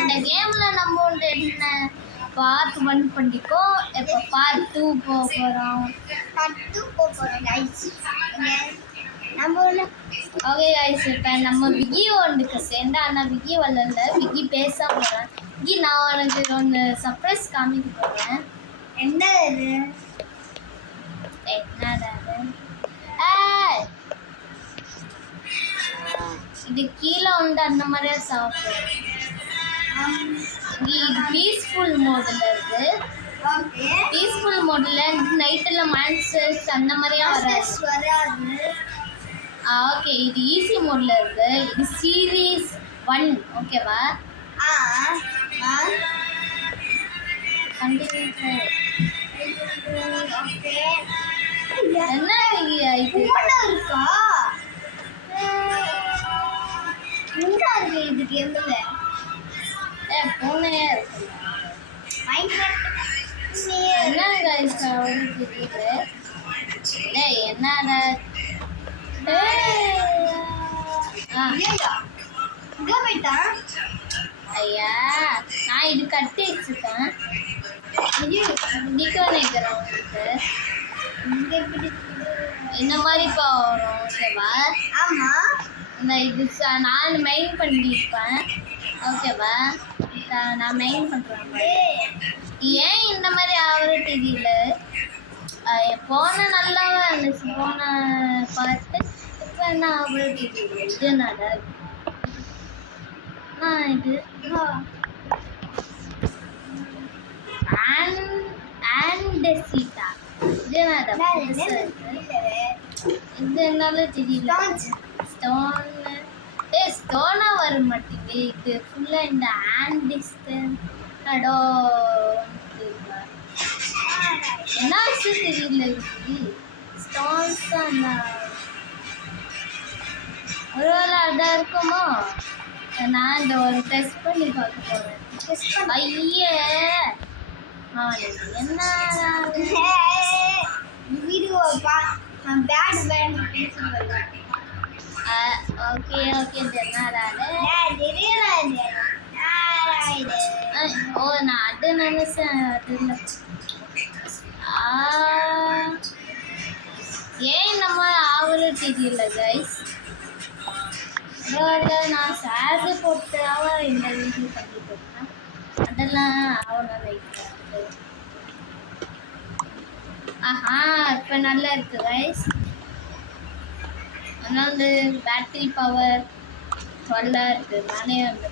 இந்த கேம்ல நம்ம வந்து என்ன பார்ட் 1 பண்ணிக்கோ. இப்போ பார்ட் 2 போறோம். ஓகே गाइस இப்போ நம்ம விக்கி ஒன்றுக்கு சேர்ந்து ஆனால் விக்கி வரல. விக்கி பேச போகிறேன். விக்கி நான் உனக்கு ஒன்று சர்ப்ரைஸ் காமிக்க போகிறேன். என்ன இது? என்னடா இது கீழே வந்து அந்த மாதிரியே சாப்பிடும். இது பீஸ்ஃபுல் மோடில் இருக்கு. பீஸ்ஃபுல் மோடில் நைட்டில் மான்ஸ்டர்ஸ் அந்த மாதிரியா வராது. ஓகே இது ஈஸி மோடில் இருக்கு. இது சீரீஸ் 1 ஓகேவா? என்ன இது இருக்கா? இது கேம்ல போனே இருக்கு. என்ன गाइस அவருக்கு தெரியல. டேய் என்னடா ஐயா நான் இது கட்டி வச்சுட்டேன். இந்த மாதிரி இப்போ வரும் ஓகேவா? ஆமா இந்த இது நான் மெயின் பண்ணியிருப்பேன் ஓகேவா? நான் மெயின் பண்ணுறேன். ஏன் இந்த மாதிரி ஆகிற தெரியல. போன நல்லாவே இருந்துச்சு போன பார்த்து. இப்போ என்ன ஆகிற தெரியல. இது நட இது ஆண்டெசிட்டா இது என்னால தெரியல. ஸ்டோனா வர மாட்டேங்குது. இது ஃபுல்லா இந்த ஆண்டிஸ்டன் அடோ என்னாச்சு தெரியல. ஸ்டோன்ஸ் ஒருவேளை அதான் இருக்குமோ? நான் இந்த ஒரு டெஸ்ட் பண்ணி பார்க்க போறேன். ஐயே என்ன வீடியோ ஓகே ஓகே ஓ நான் அது நினைச்சேன். அது இல்லை. ஏன் இந்த மாதிரி ஆகுறது தெரியல கைஸ். நான் சார்ஜ் போட்டாவ இந்த வீடியோ பண்ணிட்டு இருக்கேன். அதெல்லாம் ஆகணும் லைக். ஆஹா இப்போ நல்லா இருக்கு கைஸ். ஆனால் வந்து பேட்டரி பவர் 12 இருக்கு. நானே வந்து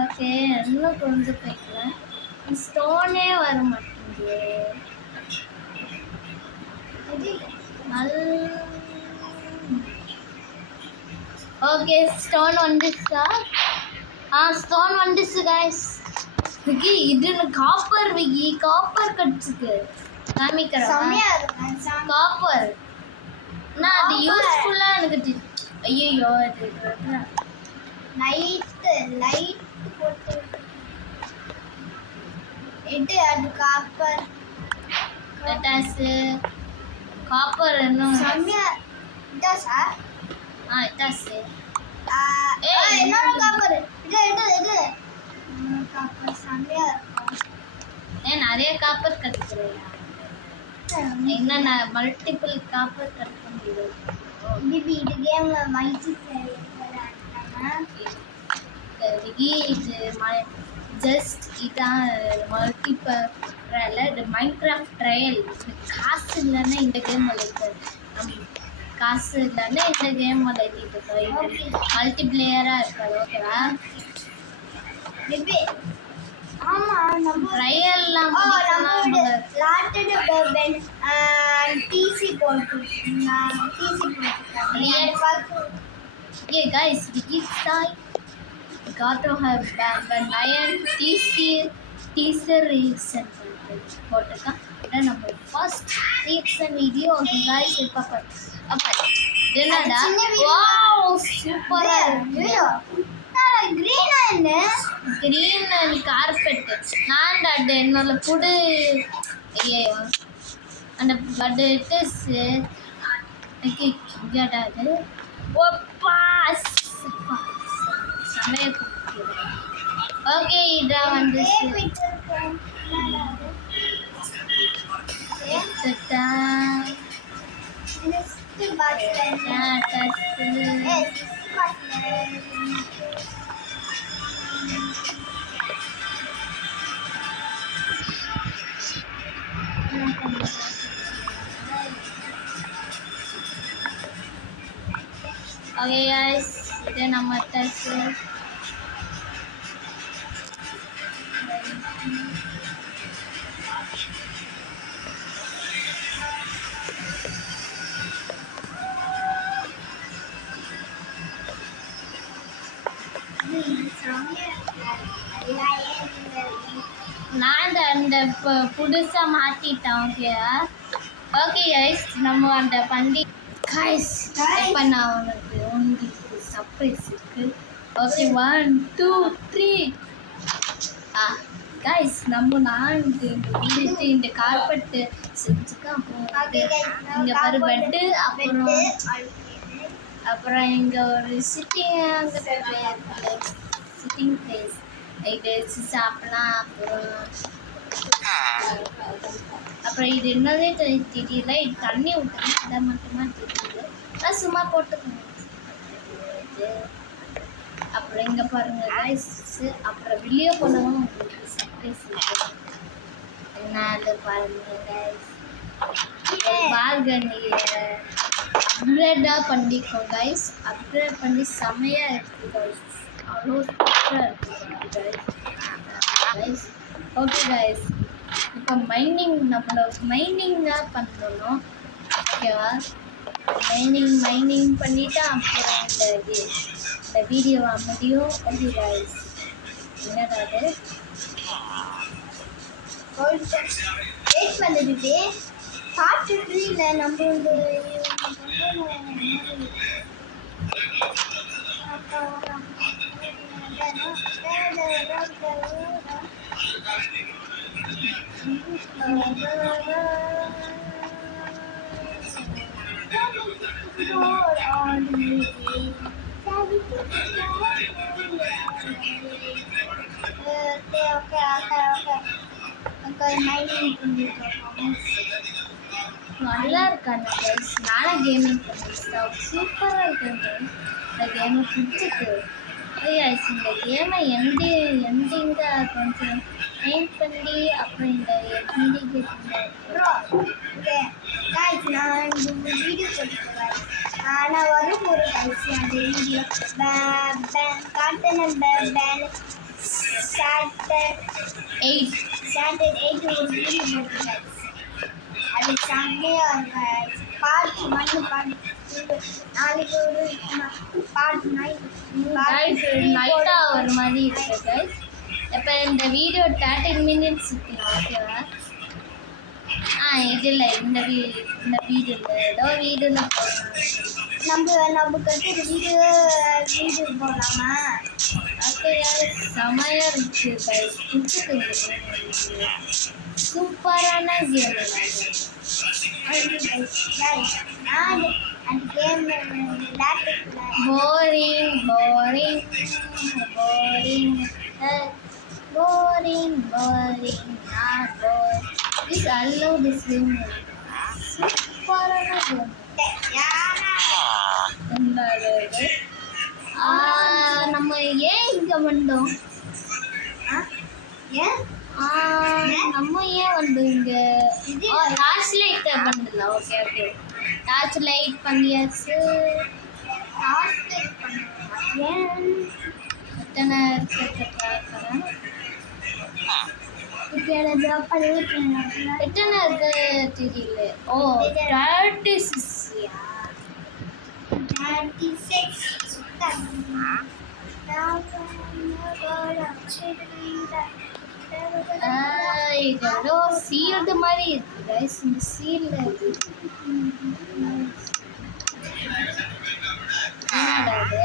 ஓகே இன்னும் கொஞ்சம் போய்க்கிறேன். ஸ்டோனே வர மாட்டேங்குது. ஓகே ஸ்டோன் வந்துச்சா? ஸ்டோன் வந்துச்சு கைஸ். விக்கி இது காப்பர். விக்கி காப்பர் கட்ஸுக்கு காமிக்கிறேன். காப்பர் நான் அது யூஸ்ஃபுல்லாக எனக்கு ஐயோ அது லைட் போட்டு எடு. அது காப்பர் காப்பர் இன்னும் சம்யா இதா சார். இதாசு என்னோட காப்பர் இது காப்பர் சம்யா நிறைய காப்பர் கட்டுக்கிறேன். என்ன நான் மல்டிபிள் காப்பர் கட் பண்ணிடுது. பிபி இது கேம்ல மல்டி பிளேயர் இது ஜஸ்ட் இதான் மல்டிபிள் இது மைன்கிராஃப்ட் ட்ரையல். காசு இல்லைன்னா இந்த கேம் விளையாடு. காசு இல்லைன்னா இந்த கேம் விளையாடிட்டு இருக்கோம். மல்டி பிளேயராக இருக்காது ஓகேவா? ஆமா நம்ம ட்ரையல்லாம் லாட்டட் பென் டிசி போட்டு Okay guys, we got to have Banyan teaser reaction போட்டுருக்கேன். இதான் நம்ம first reaction video. Okay guys இப்போ அப்போ என்னடா வாவ் சூப்பரா இருக்கு. Green carpet. நான் அது என்னோட புது ஐயோ அந்த பட் இட் இஸ் கேட்டாது ஒப்பா சமைய ஓகே இதான் வந்து ஓகே गाइस இது நம்ம டெஸ்ட் நான் அந்த புதுசா மாத்திட்டேன் ஓகேவா ஓகே गाइस நம்ம அந்த பண்டி गाइस இப்போ நான் உங்களுக்கு சர்ப்ரைஸ் இருக்கு ஓகே 1 2 3 गाइस நம்ம நான் இந்த கார்பெட் செஞ்சுக்க இங்க பாரு பெட் அப்புறம் இங்க ஒரு சிட்டிங் பிளேஸ் இது சாப்பிடலாம் அப்புறம் இது என்னதே தெரியல இது தண்ணி ஊற்றணும் அதை மட்டுமா தெரியல நான் சும்மா போட்டுக்கணும் அப்புறம் இங்கே பாருங்க गाइस அப்புறம் வெளியே போனவும் உங்களுக்கு சர்ப்ரைஸ் என்ன அது பாருங்க गाइस பால்கனியை அப்கிரேடாக பண்ணிக்கோம் गाइस அப்கிரேட் பண்ணி செம்மையாக இருக்குது गाइस அவ்வளோ சூப்பராக இருக்குது गाइस ஓகே गाइस இப்போ நம்மளோட மைனிங் தான் பண்ணணும் ஓகேவா மைனிங் பண்ணிவிட்டு அப்புறம் இந்த வீடியோ முடியும் ஓகே गाइस என்னடாது வெயிட் பண்ணிட்டு பார்ட் 3ல நம்ம வந்து நல்லா இருக்காங்க गाइस நானும் கேமிங் பண்ணுறேன் சூப்பராக இருக்குங்க இந்த கேமை பிடிச்சிருக்கு गाइस இந்த கேமை எண்டிங்காக கொஞ்சம் மெயின் பண்ணி அப்புறம் இந்த எண்டிங் गाइस நான் இந்த வீடியோ போட்டுக்கிறேன் நான் வரும் ஒரு गाइस அந்த வீடியோ கார்ட்டூன் பேன் சாட்டர்டே 8 ஒரு வீடியோ போட்டுக்கிறேன் அது செம்மையாக பார்ட் 1 பார்ட் 2 நாளைக்கு ஒரு பார்ட் 9 गाइस நைட்டாக ஒரு மாதிரி இருக்கு गाइस இப்போ இந்த வீடியோ 13 மினிட்ஸ் இருக்குங்க ஓகேவா இதில் இந்த வீடியோவில் ஏதோ வீடியோவில் நமக்கு வீடியோ போடலாமா ஓகே செமையாக இருக்குது गाइस பிடிச்சிருக்கு சூப்பரான கேம் நான் அந்த கேம் லேப்டாப்ல boring not boring this I love this game சூப்பரான கேம் நம்ம ஏன் இங்க வந்தோம் நம்ம ஏன் வந்து இங்க டார்ச் லைட் பண்ணல ஓகே டார்ச் லைட் பண்ணியாச்சு எத்தனை இருக்கு பார்க்குறேன் எத்தனை இருக்கு தெரியல ஓ 36 இதோ சீல்டு மாதிரி இருக்கு गाइस இந்த சீல்ல என்னடா இது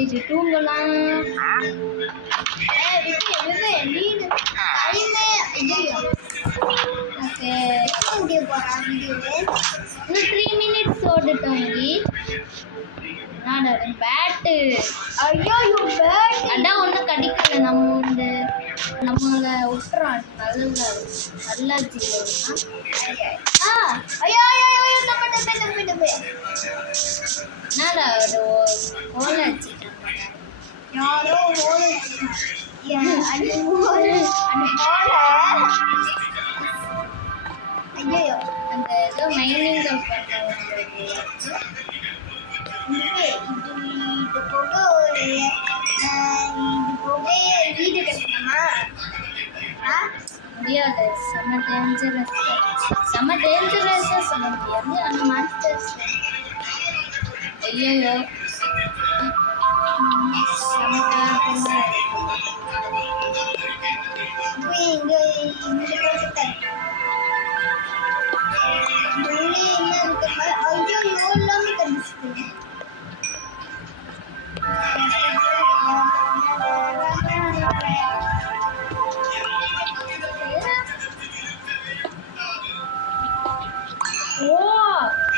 இது தூங்கலாம். இன்னும் 3 minutes ஓடட்டும். பேட்டு அதான் ஒன்றும் கடிக்கல. நம்மளை விட்டுறோம். நல்லா என்னடா ஒரு கோலை வச்சுட்டாங்க. யாரோ ஐயோ அந்த ஏதோ மைனிங் இது போக வீடு கட்டணுமா? முடியாது. செம்ம டேஞ்சரஸாக சொல்ல முடியாது. அந்த மாஸ்டர்ஸ் ஐயோ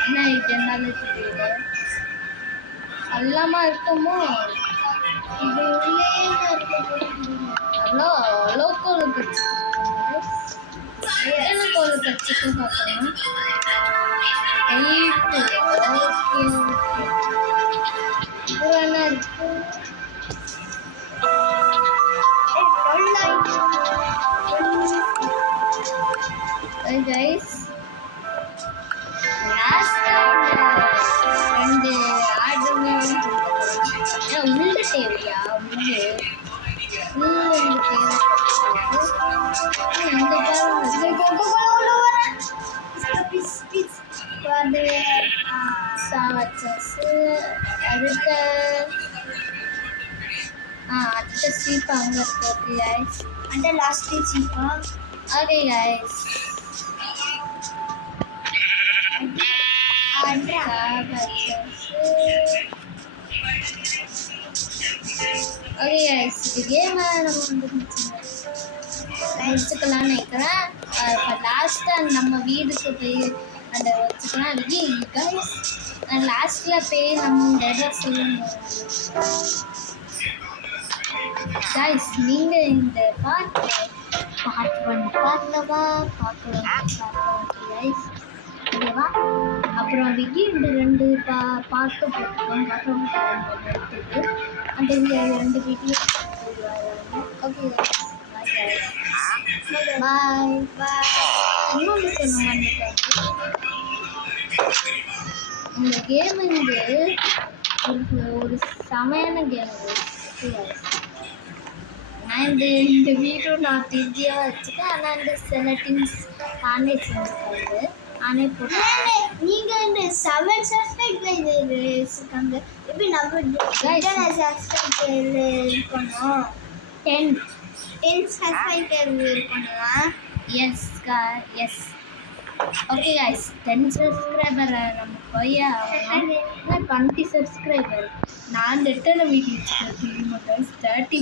என்ன இது என்னால தெரியல. எல்லாமா இருக்குமோ இது அவ்வளோ கோல் கடிச்சிட்டு எத்தனை கோல் கடிச்சிட்டு பார்க்கணும். 8. ஓகே இது என்ன இருக்கு? கைஸ் லாஸ்ட் ரெண்டு ஆடுமே உள்ள தேவையா? உள்ள அடுத்த சீப் அங்க இருக்கு கைஸ். அந்த லாஸ்ட் சீப்பா? ஓகே கைஸ் ஓகே கைஸ் இந்த கேமை நம்ம வச்சுக்கலாம்னு நினைக்கிறேன். லாஸ்ட்டாக நம்ம வீடுக்கு போய் அந்த வச்சுக்கலாம். அதுக்கு கைஸ் லாஸ்ட்டில் போய் நம்ம இந்த இடம் சொல்லணும். கைஸ் நீங்கள் இந்த பார்ட் 1 பார்க்கலாம் கைஸ். ஓகேவா? அப்புறம் விக்கி இந்த 2 பார்ட்டு போட்டுக்கோங்க. எடுத்துட்டு அந்த 2 வீடியோ ஓகே பாய் பாய். இன்னொன்று சொல்ல மாட்டேன். இந்த கேம் வந்து ஒரு செமையான கேம். நான் இந்த வீடியோ நான் திருப்தியாக வச்சுக்கேன். ஆனால் இந்த சில டீம்ஸ் நானே செஞ்சுக்காது நானே போட்டேன். நீங்கள் இந்த 7 சப்ஸ்கிரைபர் இருக்காங்க. எப்படி நம்ம சப்ஸ்கிரைபர் இருக்கணும்? 10 சப்ஸ்கிரைபர் இருக்கணும். Yes yes okay guys 10 subscriber நம்ம போய் 20 சப்ஸ்கிரைபர். நான் எத்தனை வீடியோஸ் தெரியுமா கைஸ்? 30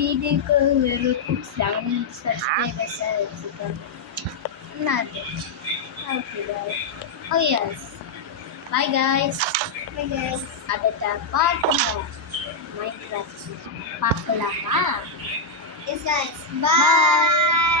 வீடியோக்கு வெறும் 7 சப்ஸ்கிரைபர்ஸ் வச்சுருக்காங்க. ஓகே ஓ எஸ் பாய் கைஸ். அடுத்த பார்க்கலாம். மைன்கிராஃப்ட் பார்க்கலாமா? Yes guys, bye.